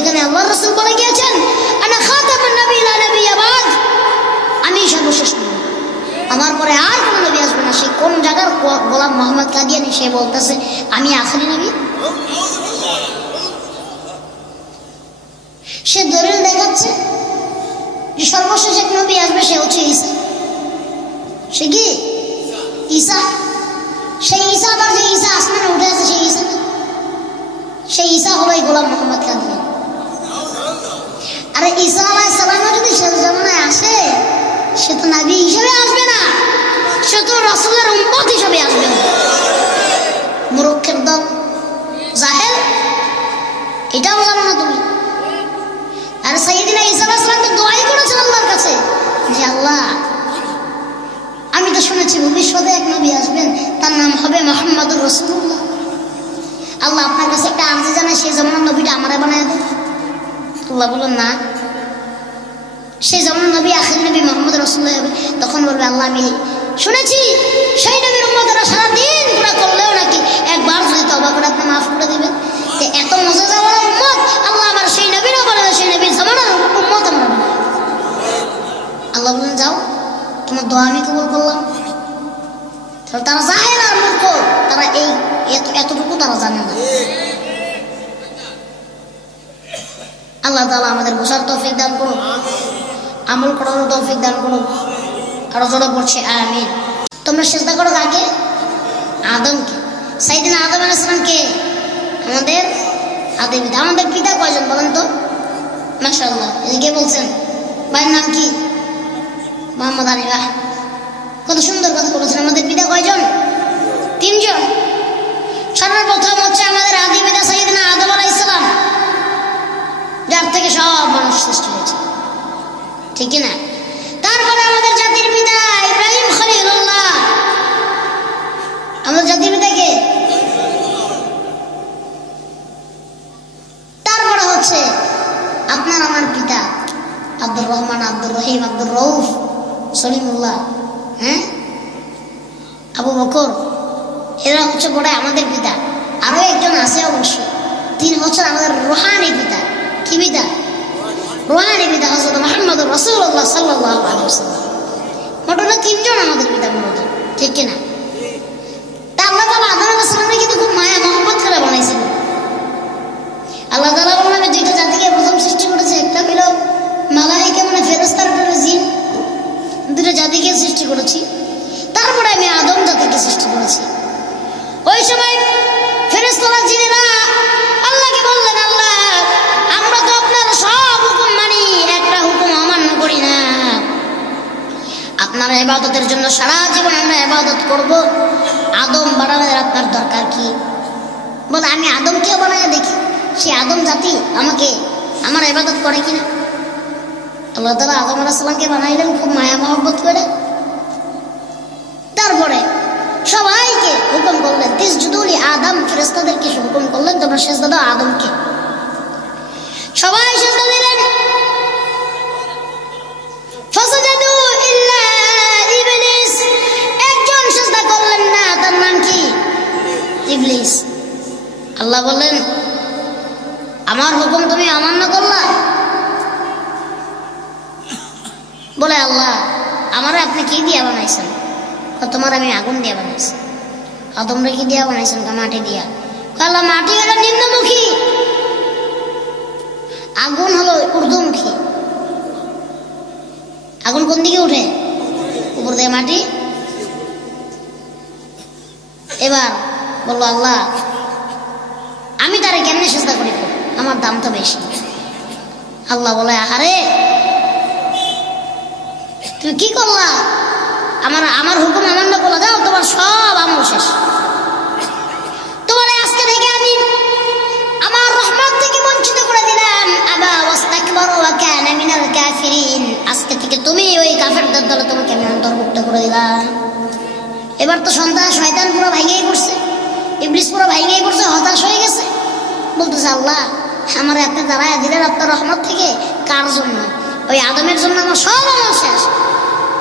যেখানে আল্লাহর রাসূল বলে গিয়েছেন আনা খাতামুন নবী লা নবিয়্যা বাদ, আমি সর্বশেষ নবী, আমার পরে আর কোন নবী আসবে না। সেই কোন জায়গার গোলাম মোহাম্মদ কাদিয়ানী, সে বলতেছে আমি আখেরি নবী। সে দলিল দেখাচ্ছে যে সর্বশেষ এক নবী আসবে, সে হচ্ছে ঈসা। সে কি ঈসা? সেই ঈসা আবার যে ঈসা আসমানে উঠে আছে সেই ঈসা না, সেই ঈসা হলো এই গোলাম মোহাম্মদ কাদিয়ানী। আর ঈসা আলাইহিস সালাম যদি শেষ জামানায় আসে, সে তো নবী হিসেবে আসবে না, সে তো রাসূলের উম্মত হিসেবে আসবে। মূর্খের দল, জাহেল, এটাও জানো না তুমি? আর সাইয়েদিনা ঈসা আলাইহিস সালাম তো দোয়াই করেছেন আল্লাহর কাছে যে আল্লাহ, আমি তো শুনেছি ভবিষ্যতে এক নবী আসবেন, তার নাম হবে মুহাম্মদুর রাসূলুল্লাহ। আল্লাহ আপনার কাছে একটা আরজি জানাই, সেই জামানার নবীটা আমারে বানায় দেন। আল্লাহ বললেন না, সেই জামানার নবী আখির নবী মুহাম্মদ রাসূলুল্লাহ হবে। তখন বলবে আল্লাহ আমি শুনেছি সেই নবীর উম্মতরা সারাদিন গুনাহ করলেও নাকি একবার যদি তওবা করে আপনি মাফ করে দিবেন। তো এত মুজাজাওয়ালা উম্মত, আল্লাহ আমার সেই নবীরও বলে সেই নবীর জামানার উম্মত আমরা বানাই। আল্লাহ বললেন যাও, তোমার দোয়া আমি কবুল করলাম। তারা জাহেল আর মূর্খ, তারা এই এতটুকু তারা জানে না। আল্লাহ তাআলা আমাদের বোঝার তৌফিক দান করুন, আমল করার তৌফিক দান করুন। আরো জোরে পড়ছে আমিন। তোমরা সিজদা করো কাকে? আদমকে। সাইয়েদিনা আদম আলাইহিস সালামকে আমাদের আদি পিতা। আমাদের পিতা কয়জন বলেন তো? মাশাআল্লাহ, এদিকে বলছেন ভাইয়ের নাম কি? মোহাম্মদ আলী। বাহ, কত সুন্দর কথা বলেছেন। আমাদের পিতা কয়জন? 3 জন। সর্বপ্রথম হচ্ছে আমাদের আদি পিতা সাইয়েদিনা আদম আলাইহিস সালাম, যার থেকে সব মানুষ সৃষ্টি হয়েছে, ঠিক না? তারপরে আমাদের জাতির পিতা ইব্রাহিম খলিলুল্লাহ। আমাদের জাতির পিতা কে? তারপরে হচ্ছে আপনার আমার পিতা আব্দুর রহমান, আব্দুর রহিম, আব্দুর রউফ, সলিমুল্লাহ, হ্যাঁ, আবু বকর। এরা হচ্ছে বড় আমাদের পিতা। আরো একজন আছে অবশ্যই, তিনি হচ্ছেন আমাদের রুহানি পিতা। কি পিতা? রুহানি পিতা হযরত মুহাম্মদুর রাসূলুল্লাহ সাল্লাল্লাহু আলাইহি ওয়াসাল্লাম। মোট 3 জন আমাদের পিতা মূলত, ঠিক কিনা? তা আল্লাহ তাআলা আদম আলাইহিস সালামকে কিন্তু খুব মায়া মহব্বত করে বানাইছেন। আল্লাহ তাআলা বলেন আমি 2টা জাতিকে প্রথম সৃষ্টি করেছি, একটা হলো মালায়েকা মানে ফেরেশতা, আর একটা জিন। 2টা জাতিকে সৃষ্টি করেছি, তারপরে আমি আদম জাতিকে সৃষ্টি করেছি। ওই সময় ফেরেশতারা জিনেরা আল্লাহকে বললেন আল্লাহ আমরা তো আপনার সব হুকুম মানি, একটা হুকুম অমান্য করি না। আপনার ইবাদতের জন্য সারা জীবন আমরা ইবাদত করব, আদম বানানোর আপনার দরকার কি? বলে আমি আদমকেও বানায় দেখি, সে আদম জাতি আমাকে আমার ইবাদত করে কিনা। আল্লাহ তাআলা আদম আলাইহিস সালামকে বানাইলেন খুব মায়া মহব্বত করে। তারপরে সবাইকে হুকুম করলেন তিসজুদুলি আদম, ফেরেশতাদেরকে হুকুম করলেন তোমরা সিজদা দাও আদমকে। সবাই সিজদা দিলেন। ফাসাজাদু ইল্লা ইবলিস, একজন সিজদা করলেন না, তার নাম কি? ইবলিস। আল্লাহ বললেন আমার হুকুম তুমি অমান্য করলা। বলে আল্লাহ আমারে আপনি কি দিয়ে বানাইছেন? তোমার আমি আগুন দিয়ে বানাইছি। আদমরে কি দিয়া বানাইছেন? মাটি দিয়া। আল্লাহ মাটি হলো নিম্নমুখী, আগুন হলো ঊর্ধ্বমুখী। আগুন কোন দিকে উঠে? উপর দিয়ে মাটি। এবার বললো আল্লাহ আমি তারে কেমনে সিজদা করি, আমার দাম তো বেশি। আল্লাহ বলে আরে তুমি কি করলা? আমার হুকুম অমান্য করলা, যাও তোমার সব আমল শেষ। তোমার আজকে থেকে আমি আমার রহমত থেকে বঞ্চিত করে দিলাম। আবা ওয়াস্তাকবারু ওয়া কানা মিনাল কাফিরিন, আজকে থেকে তুমি ওই কাফেরদের দলে তোমাকে আমি অন্তর্ভুক্ত করে দিলাম। এবার তো শয়তান পুরো ভাঙেই পড়ছে, ইবলিস পুরো ভাঙেই পড়ছে, হতাশ হয়ে গেছে। বলতেছে আল্লাহ আমারে আপনি দাঁড়ায় দিলেন আপনার রহমত থেকে, কার জন্য? ওই আদমের জন্য আমার সব আমল শেষ।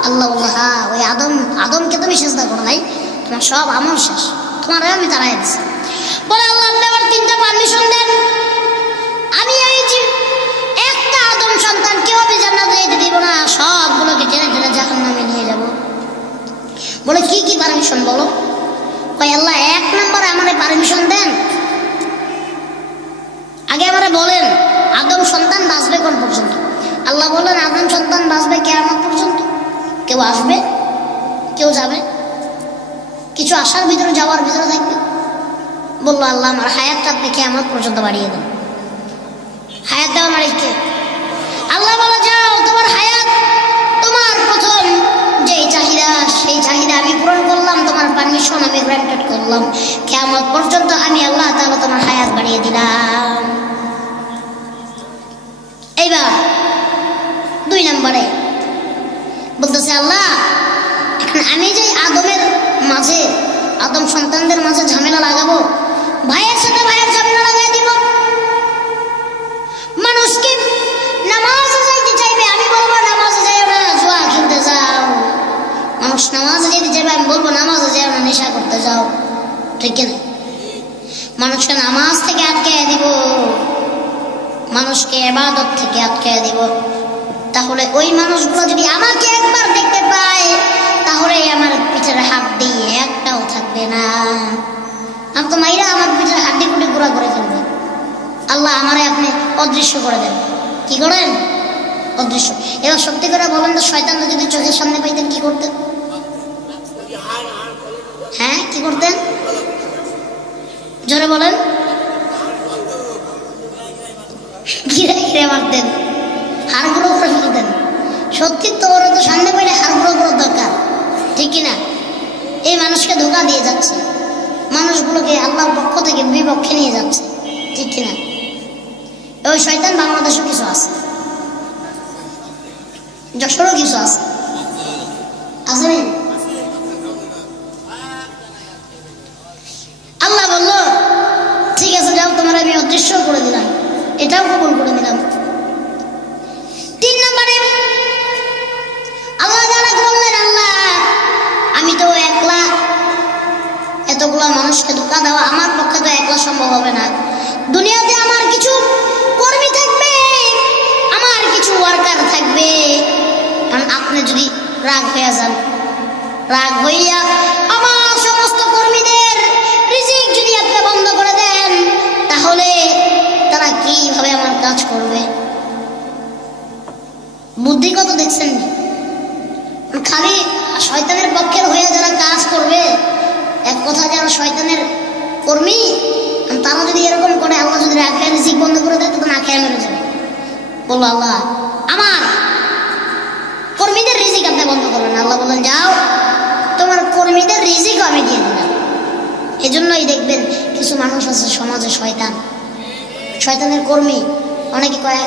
আল্লাহ বলল হ্যাঁ ওই আদমকে তুমি সিজদা করো নাই, তোমার সব আমল শেষ, তোমার আমি দাঁড়ায় দিচ্ছি। বলে আল্লাহ আপনি আবার 3টা পারমিশন দেন, আমি এই বলে কি কি পারমিশন বলো? কয় আল্লাহ এক নম্বরে আমারে পারমিশন দেন, আগে আমারে বলেন আদম সন্তান বাঁচবে কোন পর্যন্ত? আল্লাহ বলেন আদম সন্তান বাঁচবে কিয়ামত পর্যন্ত। কেউ আসবে, কেউ যাবে, কিছু আসার ভিতরে যাওয়ার ভিতরে থাকবে। বললো আল্লাহ আমার হায়াতটা আপনি কিয়ামত পর্যন্ত বাড়িয়ে দেন। হায়াত দেওয়া মালিককে। আল্লাহ বলে যাও তোমার হায়াত, তোমার প্রথম যেই চাহিদা সেই চাহিদা আমি পূরণ করলাম, তোমার পারমিশন আমি গ্রান্টেড করলাম, কিয়ামত পর্যন্ত আমি আল্লাহ তাআলা তোমার হায়াত বাড়িয়ে দিলাম। এইবার 2 নম্বরে বলতেছে আল্লাহ এখন আমি যে আদমের মাঝে, আদম সন্তানদের মাঝে ঝামেলা লাগাবো, ভাইয়ের সাথে ভাইয়ের ঝামেলা লাগাই দিব। মানুষকে নামাজে যাইতে চাইবে, আমি বলবো নামাজে যাও না, জুয়া খেলতে যাও। মানুষ নামাজে যেতে চাইবে, আমি বলবো নামাজে যাও না, নেশা করতে যাও। ঠিক না? মানুষকে নামাজ থেকে আটকায় দিব, মানুষকে ইবাদত থেকে আটকায় দিব। তাহলে ওই মানুষগুলো যদি আমাকে একবার দেখতে পায়, তাহলে আমার পিঠের হাড্ডি একটাও থাকবে না। আমি তো মাইরা আমার পিঠের হাড্ডি কুটি গুঁড়া করে ফেলবে। আল্লাহ আমারে আপনি অদৃশ্য করে দেন। কি করেন? অদৃশ্য। এবার সত্যি করে বলেন তো, শয়তানরা যদি চোখের সামনে পাইতেন কি করতেন? হ্যাঁ কি করতেন? জোরে বলেন। ঘিরে ঘিরে মারতেন, হাড়গুলো করে ফেলতেন। সত্যি তো ওরা তো সামনে পেলে হাড়গুলো করার দরকার, ঠিক কিনা? এই মানুষকে ধোঁকা দিয়ে যাচ্ছে, মানুষগুলোকে আল্লাহর পক্ষ থেকে বিপক্ষে নিয়ে যাচ্ছে, ঠিক কিনা? ওই শয়তান বাংলাদেশেও কিছু আছে, যশোরও কিছু আছে, আছে। আল্লাহ বলল ঠিক আছে যাও, তোমার আমি অদৃশ্য করে দিলাম, এটাও কবুল করে দিলাম। 3 নম্বরে আল্লাহ বললেন আল্লাহ আমি তো একলা, এতগুলা মানুষকে ধোঁকা দেওয়া আমার পক্ষে তো একলা সম্ভব হবে না। দুনিয়াতে আমার কিছু কর্মী থাকবে, আমার কিছু ওয়ার্কার থাকবে। কারণ আপনি যদি রাগ হয়ে যান, রাগ হইয়া আমার সমস্ত কর্মীদের রিজিক যদি আপনি বন্ধ করে দেন, তাহলে তারা কিভাবে আমার কাজ করবে? বুদ্ধি কত দেখছেন? খালি শয়তানের পক্ষের হয়ে যারা কাজ করবে, এক কথা যারা শয়তানের কর্মী, তারা যদি এরকম করে, আল্লাহ যদি রাগ হয়ে রিজিক বন্ধ করে দেয়, তখন না খেয়ে মেরে যাবে। বললো আল্লাহ আমার কর্মীদের রিজিক আপনি বন্ধ করবেন। আল্লাহ বললেন যাও, তোমার কর্মীদের রিজিকও আমি দিয়ে দিলাম। এজন্যই দেখবেন কিছু মানুষ আছে সমাজে শয়তান, শয়তানের কর্মী। অনেকে কয়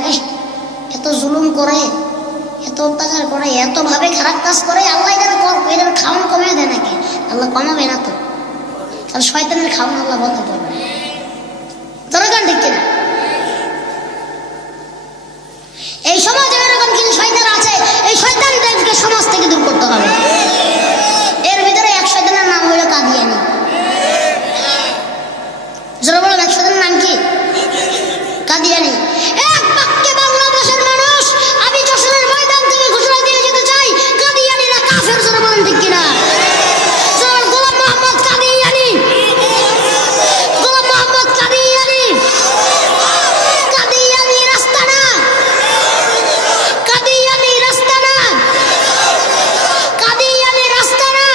এত জুলুম করে, এত অত্যাচার করে, এত ভাবে খারাপ কাজ করে, আল্লাহ এদের খাওয়ান কমিয়ে দেয় নাকি? আল্লাহ কমাবে না তো, তাহলে শয়তানের খাওয়ান আল্লাহ বন্ধ করবে। দরকার ঠিক কিনা? এই সমাজে এরকম কিছু শয়তান আছে, এই শয়তানদেরকে সমাজ থেকে দূর করতে হবে। এর ভিতরে এক শয়তানের নাম হইল কাদিয়ানি। যারা বলেন এক শয়তানের নাম কি? কাদিয়ানি। এক বাক্যে বাংলাদেশের মানুষ আমি যশোরের ময়দান থেকে ঘোষণা দিয়ে যেতে চাই, কাদিয়ানিরা কাফের। যারা বলেন ঠিক কিনা? গোলাম মোহাম্মদ কাদিয়ানি, গোলাম মোহাম্মদ কাদিয়ানি, কাদিয়ানি রাস্তা না, কাদিয়ানি রাস্তা না, কাদিয়ানি রাস্তা না।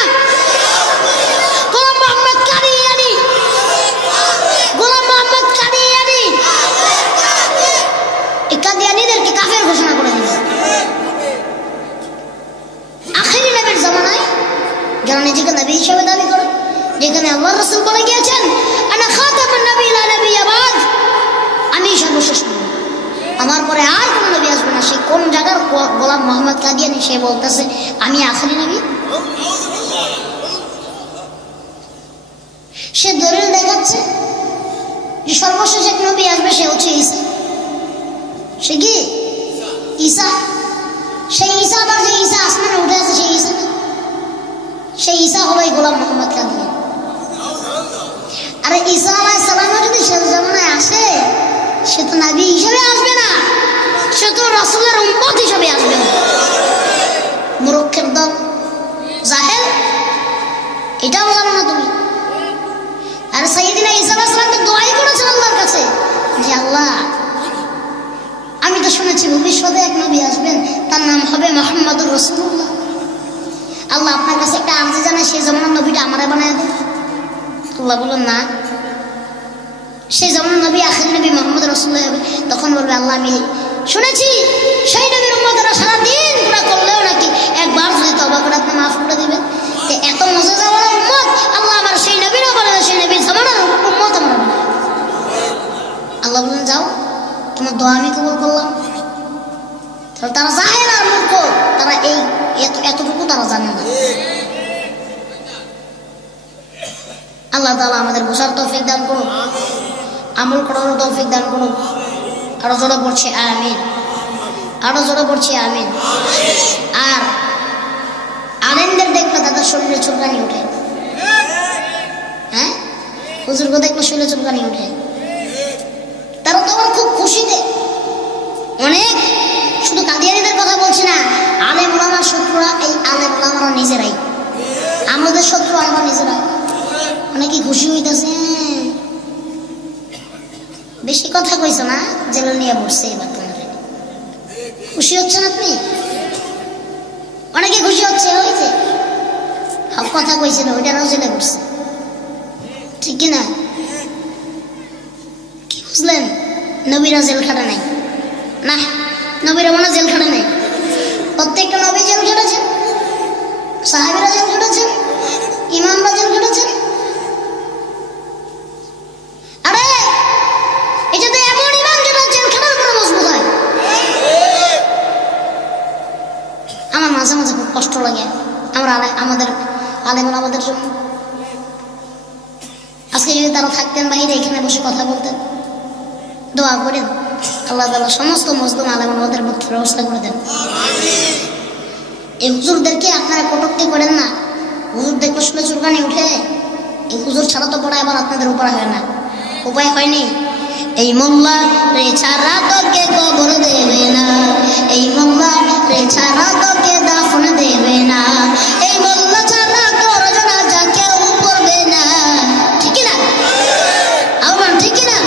গোলাম মোহাম্মদ কাদিয়ানি, গোলাম মোহাম্মদ কাদিয়ানি। এই কাদিয়ানিদেরকে কাফের ঘোষণা করে দিল। আখেরি নবীর জামানায় যারা নিজেকে নবী হিসেবে দাবি করে, যেখানে আল্লাহর রাসূল বলে গিয়েছেন আনা খাতামুন নবী লা নবিয়্যা বাদ, আমি সর্বশেষ নবী, আমার পরে আর কোন নবী আসবে না। সে কোন জায়গার গোলাম মোহাম্মদ কাদিয়ানি, সে বলতেছে আমি আখেরি নবী। সে দলিল দেখাচ্ছে যে সর্বশেষ এক নবী আসবে, সে হচ্ছে ঈসা। সে কি? ঈসা। সেই ঈসা আবার যে ঈসা আসমানে উঠে আছে, সেই ঈসা না, সেই ঈসা হলো এই গোলাম মোহাম্মদ কাদিয়ানি। আরে ঈসা আলাইহিস সালামও যদি শেষ জামানায় আসে, সে তো নবী হিসেবে আসবে না, সে তো রাসূলের উম্মত হিসেবে আসবে। মূর্খের দল, জাহেল, এটাও জানো না তুমি? আর সাইয়েদিনা ঈসা আলাইহিস সালাম তো দোয়াই করেছেন আল্লাহর কাছে যে আল্লাহ, আমি তো শুনেছি ভবিষ্যতে এক নবী আসবেন, তার নাম হবে মুহাম্মদুর রাসূলুল্লাহ। আল্লাহ আপনার কাছে একটা আরজি জানাই, সেই জমানার নবীটা আমারে বানায় দেন। আল্লাহ বললেন না, সেই জমানার নবী আখির নবী মুহাম্মদ রাসূলুল্লাহ হবে। তখন বলবে আল্লাহ আমি শুনেছি সেই নবীর উম্মতরা সারাদিন গুনাহ করলেও নাকি একবার যদি তওবা করে আপনি মাফ করে দিবেন। এত মুজিজাওয়ালা উম্মত আল্লাহ আমার সেই নবীরও বলে না, সেই নবীর জমানার উম্মত আমার বানায়। আল্লাহ বললেন যাও, তোমার দোয়া আমি কবুল করলাম। তারা জাহেল আর মূর্খ, তারা এই এতটুকু তারা জানে না। আল্লাহ তাআলা আমাদের বোঝার তৌফিক দান করুন, আমল করার তৌফিক দান করুন। আরো জোরে পড়ছি আমিন, আরো জোরে পড়ছি আমিন। আর আলেমদের দেখলে তাদের শরীরে চুলকানি ওঠে। হ্যাঁ, হুজুরকে দেখলে শরীরে চুলকানি ওঠে। তারা তখন খুব খুশিতে অনেক, শুধু কাদিয়ানীদের কথা বলছি না, আলেম ওলামার শত্রুরা, এই আলেম ওলামারা নিজেরাই আমাদের শত্রু, আমরা নিজেরাই অনেকে খুশি হইতেছে। বেশি কথা কইছো না, জেলে নিয়ে বসছে এবার তোমার। খুশি হচ্ছেন আপনি? অনেকে খুশি হচ্ছে, ওই যে হক কথা কইছিল ওইটারও জেলে বসছে, ঠিক কিনা? কি বুঝলেন? নবীরা জেল খাটে নাই না, নবীরা মনে জেল খাটে নাই। প্রত্যেকটা নবী জেল খেটেছেন, সাহাবীরা জেল খেটেছেন, ইমামরা জেল খেটেছেন। আরে এটা তো এমন ইমান যেটা জেল খাটার পরে মজবুত হয়। আমার মাঝে মাঝে খুব কষ্ট লাগে আমাদের আলেমদের জন্য। আজকে যদি তারা থাকতেন বাইরে, এখানে বসে কথা বলতেন, দোয়া করেন আল্লাহ তাআলা সমস্ত মজলুম আলেমদের মুক্তির ব্যবস্থা করে দেন। এই হুজুরদেরকে আপনারা কটূক্তি করেন না। হুজুর দেখলে শুনে চুলকানি উঠে, এই হুজুর ছাড়া তো পড়া এবার আপনাদের উপায় হয় না, উপায় হয়নি। এই মোল্লা রে ছাড়া তোকে কবর দেবে না, এই মোল্লা রে ছাড়া তোকে দাফন দেবে না, এই মোল্লা ছাড়া তোর জানাজা কেউ পড়বে না, ঠিক না? আমার ঠিক না?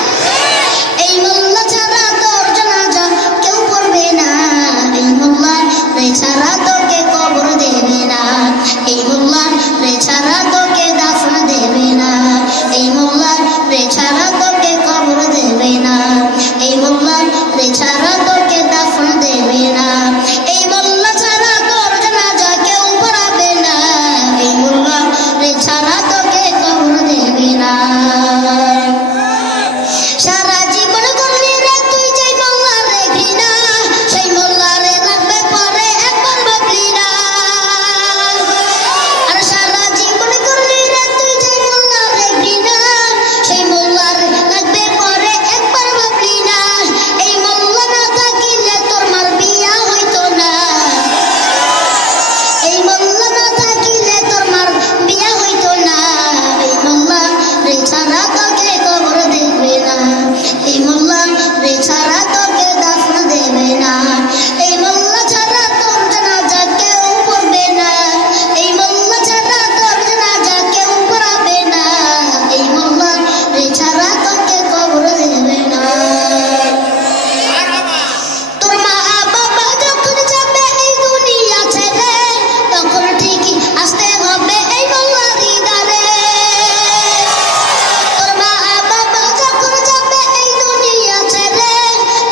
এই মোল্লা ছাড়া তোর জানাজা কেউ পড়বে না, এই মোল্লা রে ছাড়া তোকে কবর দেবে না, এই মোল্লা রে ছাড়া তোকে দাফন দেবে না, এই মোল্লা রে ছাড়া তোকে কবর দেবে না, এই মোল্লা রে ছাড়া তোকে দাফন দেবে না, এই মোল্লা ছাড়া তোর জানাজা কেউ পড়াবে না, এই মোল্লা রে ছাড়া তোকে কবর দেবে না। সারা জীবন করলি রে তুই যেই মোল্লা রে ঘৃণা, সেই মোল্লা রে লাগবে পরে একবার ভাবলি না। আর সারা জীবন করলি রে তুই যেই মোল্লা রে ঘৃণা, সেই মোল্লা রে লাগবে পরে একবার ভাবলি না। এই মোল্লা না থাকিলে তোর মার বিয়া হইতো না, এই মোল্লা না থাকিলে তোর মার বিয়া হইতো না, এই মোল্লা রে ছাড়া তোকে কবর দেবে না, এই মোল্লা রে ছাড়া তোকে দাফন দেবে না, এই মোল্লা ছাড়া তোর জানাজা কেউ পড়বে না, এই মোল্লা ছাড়া তোর জানাজা কেউ পড়াবে না, এই মোল্লা রে ছাড়া তোকে কবর দেবে না। তোর মা বাবা যখন যাবে এই দুনিয়া ছেড়ে, তখন ঠিকই আসতে হবে এই মোল্লারই দ্বারে। তোর মা বাবা যখন যাবে এই দুনিয়া ছেড়ে,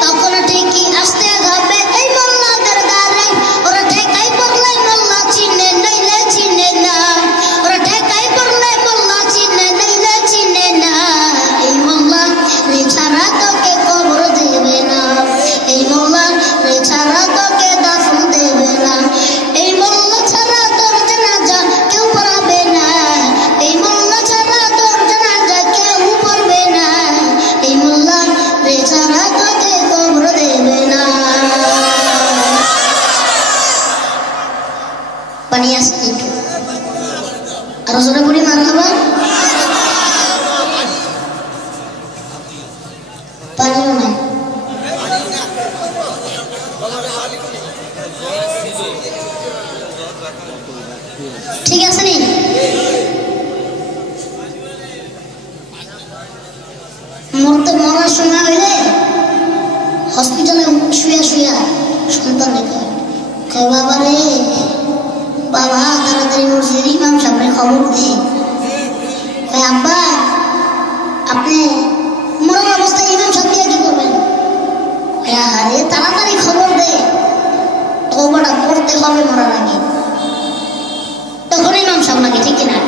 তখন ঠিকই আসতে হবে এই মোল্লাদের দ্বারে। ওরা ঠেকাই পড়লে মোল্লা চিনে নইলে চিনে না, ওরা ঠেকাই পড়লে মোল্লা চিনে নইলে চিনে না, এই মোল্লা রে ছাড়া তোকে কবর দেবে না, এই মোল্লা রে ছাড়া তোকে দাফন দেবে না, এই মোল্লা ছাড়া তোর জানাজা কেউ পড়াবে না, এই মোল্লা ছাড়া তোর জানাজা কেউ পড়বে না, এই মোল্লা রে ছাড়া তোকে কবর দেবে না। পানি আসে কিন্তু আরো জোরে পড়ি মারহাবা। পানিও নাই। ঠিক আছে নি? খবর দেয়, আব্বা আপনি মরার অবস্থায় ইমাম সাহেব দিয়ে কি করবেন? আরে তাড়াতাড়ি খবর দে, তওবাটা করতে হবে মরার আগে। তখন ইমাম সাহেব নাকি, ঠিক না?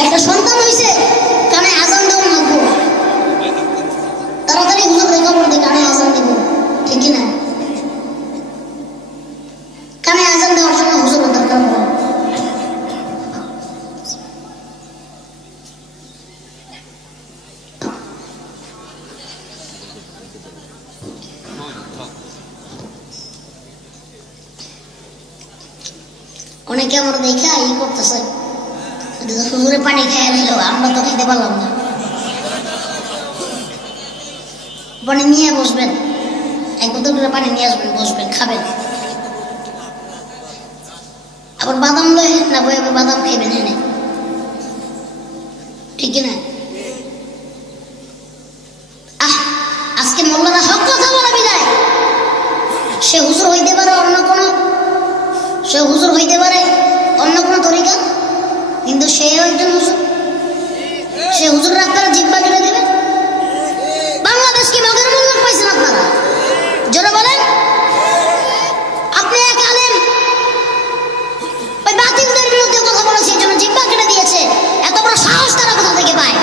একটা সন্তান হয়েছে, কানে আজান দেওয়া লাগবো, তাড়াতাড়ি হুজুর খবর দে, কানে আজান দেব, ঠিক না? কানে আজান দেওয়ার জন্য হুজুর দরকার পড়ে। অনেকে আমার দেখা ই করতেছে, হুজুরে পানি খেয়ে নিল, আমরা তো খেতে পারলাম না। পানি নিয়ে বসবেন, এক বোতল করে পানি নিয়ে আসবেন, বসবেন, খাবেন। আবার বাদাম লয় না, বই বাদাম খাইবেন হেনে, ঠিক না? আজকে মোল্লারা হক কথা বলা বিদায়, সে হুজুর হইতে পারে অন্য কোনো, সে হুজুর হইতে পারে অন্য কোনো তরিকা, কিন্তু সেও একজন হুজুর। সে হুজুর আপনারা জিব্বা কেটে দেবেন। বাংলাদেশকে মগের মূল্য পাইছেন আপনারা, যারা বলেন আপনি এক আলেম ওই বাতিলদের বিরুদ্ধে কথা বলেছে, এর জন্য জিব্বা কেটে দিয়েছে। এত বড় সাহস তারা কোথা থেকে পায়?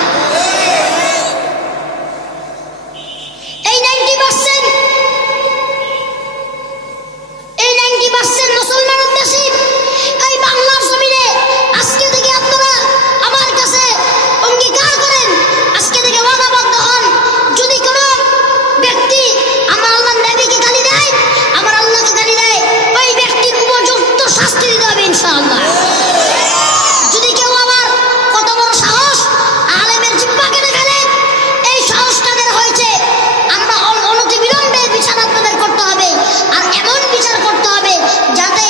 এই 90% মুসলমানের দেশে এই বাংলার জমিনে আজকে থেকে আপনারা আমার কাছে অঙ্গীকার করেন, আজকে থেকে ওয়াদাবদ্ধ হন, যদি কোনো ব্যক্তি আমার আল্লাহর নবীকে গালি দেয়, আমার আল্লাহকে গালি দেয়, ওই ব্যক্তির উপযুক্ত শাস্তি দিতে হবে ইনশাআল্লাহ। যদি কেউ আবার কত বড় সাহস আলেমের জিহ্বা কেটে ফেলে, এই সাহস তাদের হয়েছে, আমরা অনতি বিলম্বে বিচার আপনাদের করতে হবে। আর এমন বিচার করতে হবে যাতে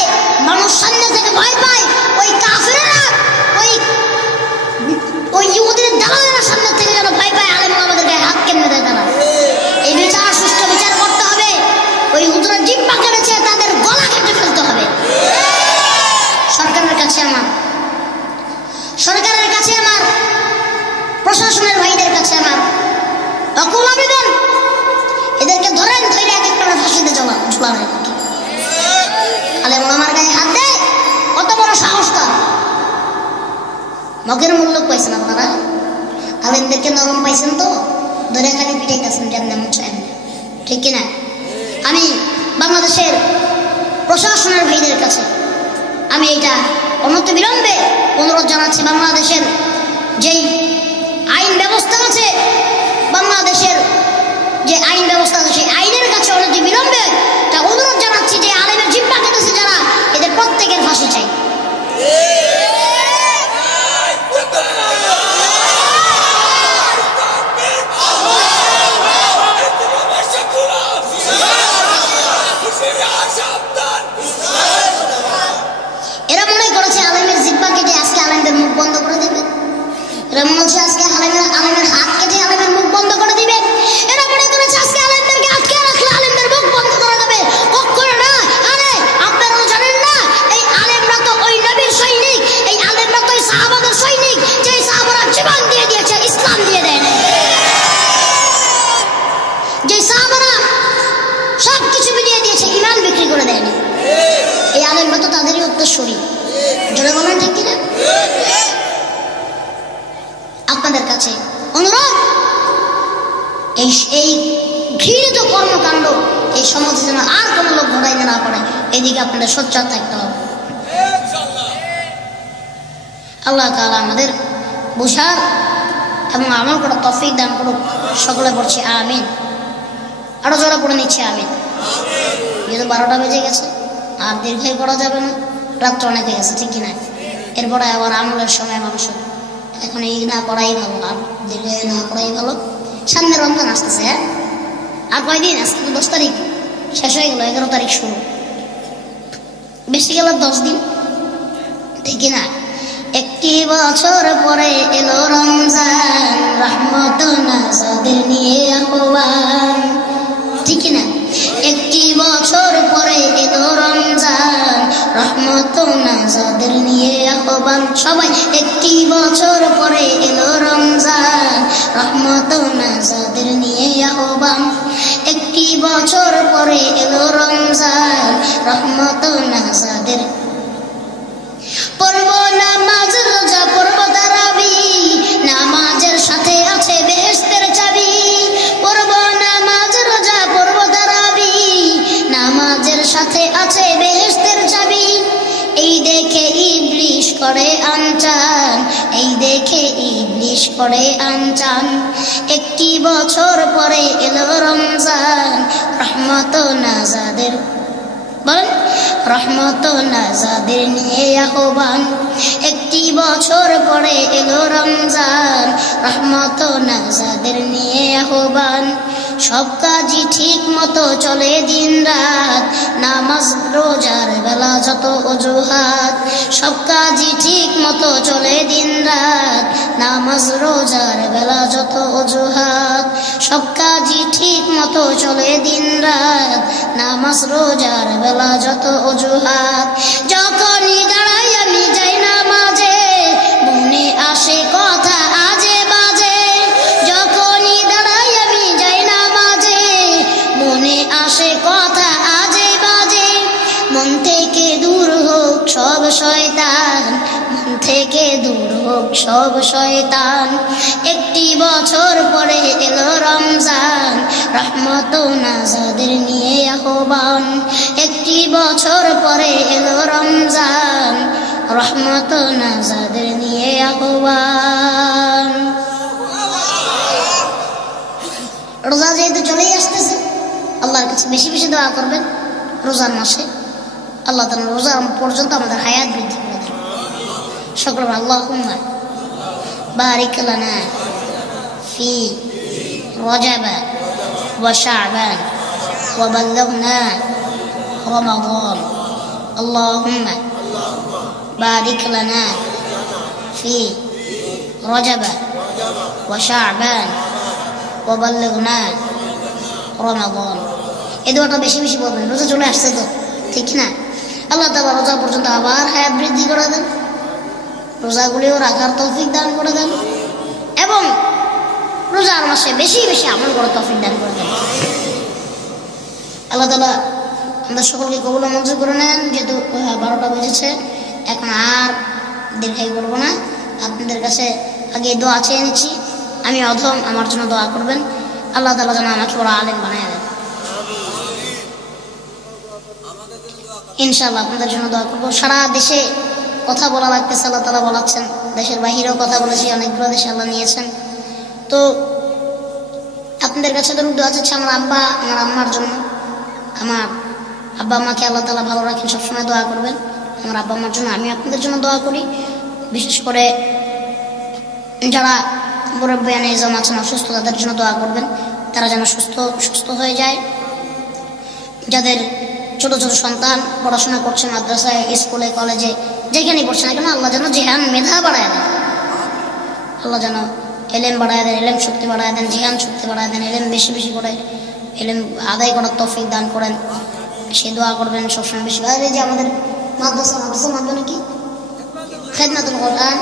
মানুষ সামনে থেকে ভয় পায়, ওই কাফেররা, ওই ইহুদিদের দালালেরা সামনে থেকে যেন ভয় পায়, আলেম আমাদের গায়ে হাত কেমনে দেয় তারা। এই বিচার, সুষ্ঠু বিচার করতে হবে। ওই হুজুরের জিহ্বা কেটেছে, তাদের গলা কেটে ফেলতে হবে। সরকারের কাছে আমার, সরকারের কাছে আমার, প্রশাসনের ভাইদের কাছে আমার অকুল আবেদন, এদেরকে ধরেন, ধরে এক একটা ফাঁসিতে ঝুলানো। আলেম আমার গায়ে হাত দেয়, কত বড় সাহস তার! মগের মূল্য পাইছেন আপনারা, আলেমদেরকে নরম পাইছেন তো, ধরে খালি পিটাইতেছেন যেমন এমন চাই, ঠিক কিনা? আমি বাংলাদেশের প্রশাসনের ভাইদের কাছে আমি এটা অনতি বিলম্বে অনুরোধ জানাচ্ছি, বাংলাদেশের যেই আইন ব্যবস্থা আছে, বাংলাদেশের যে আইন ব্যবস্থা আছে, সেই আইনের কাছে অনতি বিলম্বে তা অনুরোধ জানাচ্ছি যে আলেমের জিহ্বা কেটেছে যারা, এদের প্রত্যেকের ফাঁসি চাই। এরা মনে করেছে আলেমের জিহ্বা কেটে আজকে আলেমদের মুখ বন্ধ করে দেবে, এরা মনে হচ্ছে আজকে আলেমের হাত কেটে আলেমের মুখ বন্ধ করে দিবে। এরা মনে করেছে আজকে আলেমদেরকে আটকে রাখলে আলেমদের মুখ বন্ধ করে দেবে, কখনো না। আরে আপনারা জানেন না, এই আলেমরা তো ওই নবীর সৈনিক, এই আলেমরা তো ওই সাহাবাদের সৈনিক, যে সাহাবারা জীবন দিয়ে দিয়েছে, ইসলাম দিয়ে দেয় না, যে সাহাবারা সব কিছু বিলিয়ে দিয়েছে, ইমান বিক্রি করে দেয়নি। এই আলেমরা তো তাদেরই উত্তরসূরি, জোরে বলেন ঠিক কিনা? আপনাদের কাছে অনুরোধ, এই ঘৃণিত কর্মকাণ্ড এই সমাজে যেন আর কোনো লোক ঘটাইতে না পারে, এদিকে আপনাদের সোচ্চার থাকতে হবে। আল্লাহ তাআলা আমাদের বুঝার এবং আমল করার তৌফিক দান করুক। সকলে পড়ছি আমিন। আরো জোরে পড়ে নিচ্ছি আমিন। যেহেতু 12টা বেজে গেছে, আর দীর্ঘই পড়া যাবে না, রাত্র অনেক হয়ে গেছে, ঠিক কিনা? এরপরে আবার আমলের সময় মানুষের, এখন এই না করাই ভালো, আর দীর্ঘ না করাই ভালো। সামনে রমজান আসতেছে, হ্যাঁ, আর কয়দিন? আজকে তো 10 তারিখ শেষ হয়ে গেল, 11 তারিখ শুরু, বেশি গেল 10 দিন, ঠিক না? একটি বছর পরে এলো রমজান, রহমত নাজাদের নিয়ে আহ্বান, ঠিক না? একটি বছর পরে এলো রমজান, রহমত নাজাদের নিয়ে নিয়ে আহ্বান সবাই একটি বছর পরে এলো রমজান রহমত ও নাজাদের নিয়ে আহ্বান একটি বছর পরে এলো রমজান রহমত ও নাজাদের পড়ব নামাজ রোজা পড়ব তারাবি নামাজের সাথে আছে বেহেশতের চাবি পড়ব নামাজ রোজা পড়ব তারাবি নামাজের সাথে আছে বেহেশতের চাবি এই দেখে ইবলিশ করে আনচান এই দেখে ইবলিশ করে আনচান একটি বছর পরে এলো রমজান রহমত ও নাজাদের বলেন রহমত ও নাজাদের নিয়ে আহ্বান একটি বছর পরে এলো রমজান রহমত ও নাজাদের নিয়ে আহ্বান সব কাজই ঠিক মতো চলে দিন রাত নামাজ রোজার বেলা যত অজুহাত সব কাজই ঠিক মতো চলে দিন রাত নামাজ রোজার বেলা যত অজুহাত সব কাজই ঠিক মতো চলে দিন রাত নামাজ রোজার বেলা যত অজুহাত যখনই দাঁড়াই আমি যাই নামাজে মনে আসে কথা আজে বাজে যখনই দাঁড়াই আমি যাই নামাজে মনে আসে কথা আজে বাজে মন থেকে দূর হোক সব শয়তান মন থেকে দূর হোক সব শয়তান একটি বছর পরে এলো রমজান রহমত ও নাজাদের নিয়ে আহ্বান একটি বছর পরে এলো রমজান রহমত ও নাজাদের নিয়ে আহ্বান রোজা যেহেতু চলেই আসতেছে আল্লাহর কাছে বেশি বেশি দোয়া করবেন রোজার মাসে আল্লাহ তাআলা রোজা পর্যন্ত আমাদের হায়াত বৃদ্ধি করে দেন সকল আল্লাহুম্মা বারিক লানা ফি রজব ওয়া শাবান ওয়া বাল্লিগনা রমাদান আল্লাহুম্মা বারিক লানা ফি রজব ওয়া শাবান ওয়া বাল্লিগনা রমাদান এই দোয়াটা বেশি বেশি বলবেন রোজা চলে আসছে তো ঠিক না আল্লাহ তাআলা রোজা পর্যন্ত আবার হায়াত বৃদ্ধি করে দেন রোজাগুলিও রাখার তৌফিক দান করে দেন এবং রোজার মাসে বেশি বেশি আমল করার তৌফিক দান করে দেন আল্লাহ তাআলা আমাদের সকলকে কবুল ও মঞ্জুর করে নেন যেহেতু 12টা বেজেছে এখন আর দীর্ঘায়ী করবো না আপনাদের কাছে আগে দোয়া চেয়ে নিচ্ছি আমি অধম আমার জন্য দোয়া করবেন আল্লাহ তাআলা যেন আমাকে বড় আলেম বানিয়ে দেন ইনশাআল্লাহ আপনাদের জন্য দোয়া করবো সারা দেশে কথা বলা লাগতেছে আল্লাহ তাআলা বলাচ্ছেন দেশের বাহিরেও কথা বলেছি অনেকগুলো দেশে আল্লাহ নিয়েছেন তো আপনাদের কাছে তো দোয়া চাচ্ছি আমার আব্বা আমার আম্মার জন্য আমার আব্বা আম্মাকে আল্লাহ তাআলা ভালো রাখেন সবসময় দোয়া করবেন আমার আব্বা আম্মার জন্য আমি আপনাদের জন্য দোয়া করি বিশেষ করে যারা মুরব্বিয়ান নিজাম আছেন অসুস্থ তাদের জন্য দোয়া করবেন তারা যেন সুস্থ হয়ে যায় যাদের ছোট ছোট সন্তান পড়াশোনা করছে মাদ্রাসায় স্কুলে কলেজে যেখানেই পড়ছে না কেন আল্লাহ যেন জিহান মেধা বাড়ায় দেন আল্লাহ যেন এলেম বাড়ায় দেন এলেম শক্তি বাড়ায় দেন জিহান শক্তি বাড়ায় দেন এলেম বেশি বেশি করে এলেম আদায় করার তৌফিক দান করেন সে দোয়া করবেন সবসময় বেশি এই যে আমাদের মাদ্রাসার মাধ্যমে কি খেদমাতুল কোরআন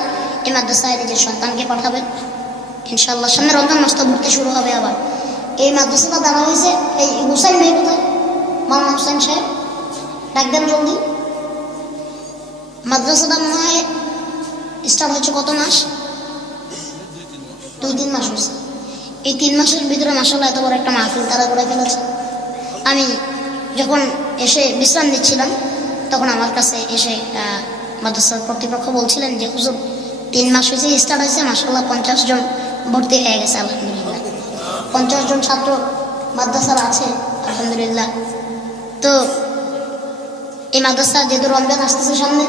এই মাদ্রাসায় নিজের সন্তানকে পাঠাবেন ইনশাআল্লাহ সামনে রমজান মাস তো ভর্তি শুরু হবে আবার এই মাদ্রাসাটা দাঁড়া হয়েছে এই হুসাইন ভাই কোথায় মাওলানা হুসাইন সাহেব ডাক দেন জলদি মাদ্রাসাটা মনে হয় স্টার্ট হচ্ছে কত মাস 2-3 মাস হয়েছে এই 3 মাসের ভিতরে মাশাআল্লাহ এত বড় একটা মাহফিল তারা করে ফেলেছে আমি যখন এসে বিশ্রাম নিচ্ছিলাম তখন আমার কাছে এসে মাদ্রাসার কর্তৃপক্ষ বলছিলেন যে হুজুর 3 মাস হয়েছে স্টার্ট হয়েছে মাশাআল্লাহ 50 জন ভর্তি হয়ে গেছে আলহামদুলিল্লাহ 50 জন ছাত্র মাদ্রাসার আছে আলহামদুলিল্লাহ তো এই মাদ্রাসা যেহেতু রমজান আসতেছে সামনে